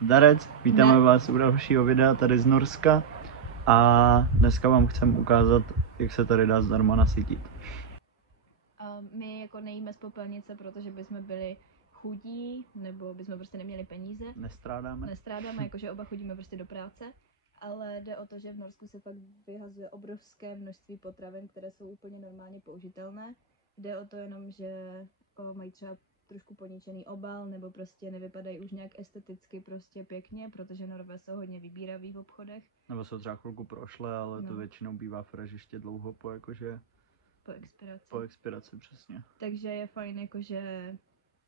Darec, vítáme vás u dalšího videa tady z Norska a dneska vám chceme ukázat, jak se tady dá zdarma nasytit. My jako nejíme z popelnice, protože bychom byli chudí, nebo bychom prostě neměli peníze. Nestrádáme, jakože oba chodíme prostě do práce. Ale jde o to, že v Norsku se fakt vyhazuje obrovské množství potravin, které jsou úplně normálně použitelné. Jde o to jenom, že mají třeba trošku poničený obal, nebo prostě nevypadají už nějak esteticky prostě pěkně, protože Norové jsou hodně vybíraví v obchodech. nebo jsou třeba chvilku prošlé, ale to většinou bývá fresh ještě dlouho po Po expiraci, přesně. Takže je fajn jakože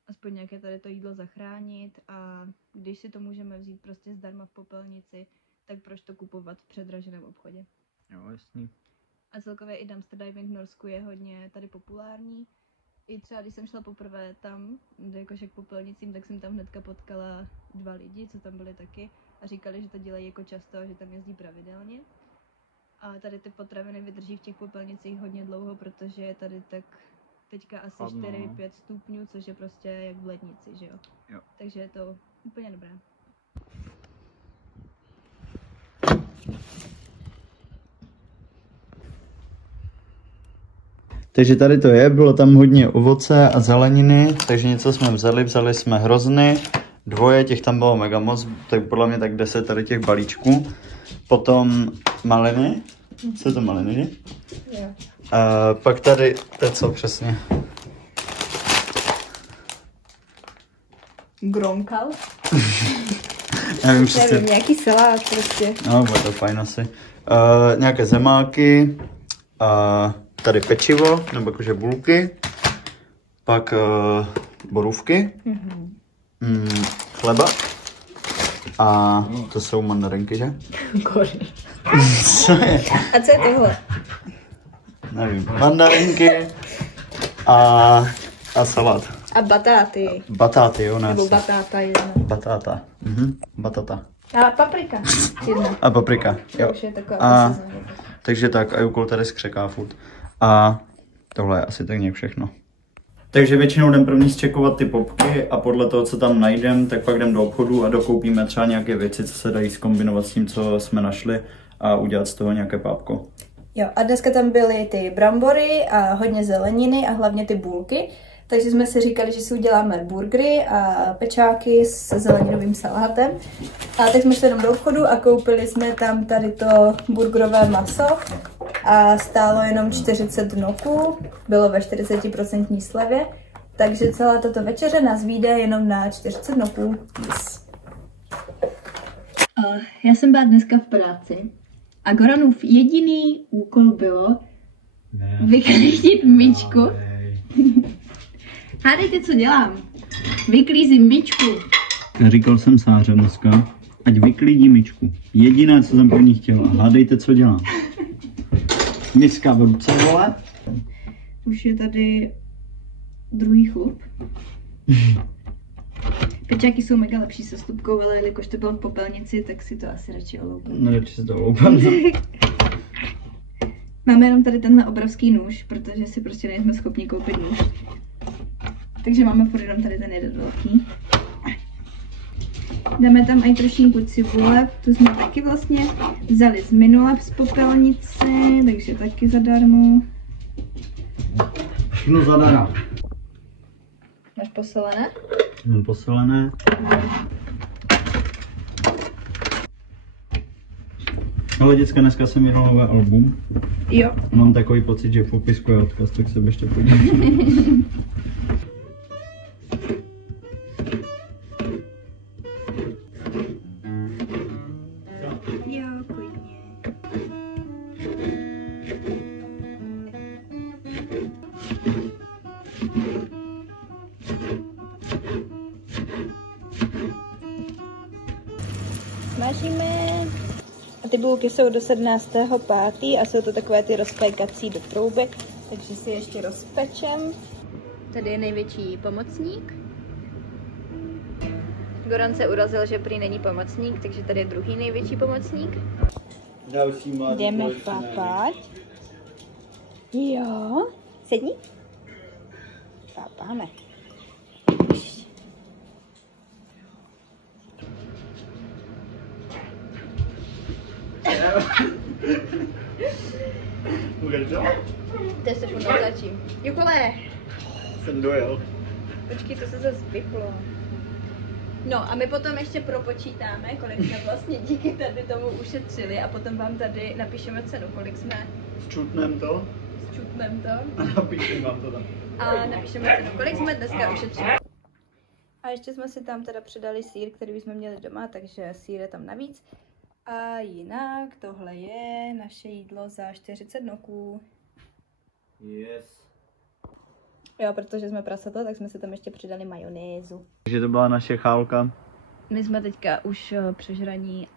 aspoň nějaké tady to jídlo zachránit a když si to můžeme vzít prostě zdarma v popelnici, tak proč to kupovat v předraženém obchodě? Jo, jasný. A celkově i dumpster diving v Norsku je hodně tady populární. I třeba když jsem šla poprvé tam, jakože k popelnicím, tak jsem tam hnedka potkala 2 lidi, co tam byli taky a říkali, že to dělají jako často a že tam jezdí pravidelně. A tady ty potraviny vydrží v těch popelnicích hodně dlouho, protože je tady tak teďka asi 4-5 stupňů, což je prostě jak v lednici, že jo? Jo. Takže je to úplně dobré. Takže tady to je, bylo tam hodně ovoce a zeleniny, takže něco jsme vzali jsme hrozny, 2, těch tam bylo mega moc, tak podle mě tak 10 tady těch balíčků. Potom maliny, co je to maliny, že? Jo. Pak tady, to je co přesně? Gromkal? Nevím, přesně. Nějaký salát prostě. No, bude to fajn asi. Nějaké zemáky, tady pečivo, nebo jakože bulky, pak borůvky, chleba a to jsou mandarinky, že? Kory. Co je? A co je tohle? Nevím, mandarinky a salát. A batáty. Batáty, jo, ne? Nebo batáta jedna. Batáta. Batata. A paprika. Jedna. A paprika, jo. Už je taková Takže tak, a úkol tady skřeká furt. A tohle je asi tak nějak všechno. Takže většinou jdem první zčekovat ty popky a podle toho, co tam najdem, tak pak jdem do obchodu a dokoupíme třeba nějaké věci, co se dají zkombinovat s tím, co jsme našli a udělat z toho nějaké pápko. Jo, a dneska tam byly ty brambory a hodně zeleniny a hlavně ty bulky. Takže jsme si říkali, že si uděláme burgery a pečáky se zeleninovým salátem. A tak jsme šli jenom do obchodu a koupili jsme tam tady to burgerové maso. A stálo jenom 40 noků, bylo ve 40% slevě. Takže celá tato večeře nás vyjde jenom na 40 noků. Yes. Já jsem byla dneska v práci a Goranův jediný úkol bylo vyklízit myčku. Hádejte, co dělám. Vyklízím myčku. Říkal jsem Sáře dneska, ať vyklidí myčku. Jediné, co jsem pro ní chtěla. Hádejte, co dělám. Miska v ruce, vole. Už je tady druhý chlup. Pečáky jsou mega lepší se stupkou, ale jelikož to bylo v popelnici, tak si to asi radši oloupám. No, radši si to oloupám. Máme jenom tady tenhle obrovský nůž, protože si prostě nejsme schopni koupit nůž. Takže máme furt jenom tady ten jeden velký. Dáme tam i trošinku cibule, tu jsme taky vlastně vzali z minula z popelnice, takže taky zadarmo. Všechno zadarmo. Máš poselené? Mám poselené. Ale děcka, dneska jsem vydal nové album. Jo. Mám takový pocit, že v popisku je odkaz, tak se ještě podívám. Jo, klidně. Smažíme. A ty bulky jsou do 17.5. a jsou to takové ty rozpékací do trouby, takže si ještě rozpečem. Tady je největší pomocník. Goran se urazil, že prý není pomocník, takže tady je druhý největší pomocník. Jdeme papat. Jo, sedni. Papáme. Můžeš to? 10 sekund začím. Jukole! Jsem dojel. Počkej, to se zase vyplo. No a my potom ještě propočítáme, kolik jsme vlastně díky tady tomu ušetřili a potom vám tady napíšeme cenu, kolik jsme... Zčutnem to Zčutnem to. a napíšem vám to tam. A napíšeme cenu, kolik jsme dneska ušetřili. A ještě jsme si tam teda přidali sýr, který jsme měli doma, takže sýr je tam navíc. A jinak tohle je naše jídlo za 40 noků. Yes. Jo, protože jsme prasato, tak jsme si tam ještě přidali majonézu. Takže to byla naše chálka. My jsme teďka už přežraní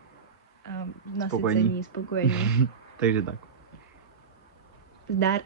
a nasycení, spokojení. Takže tak. Zdar.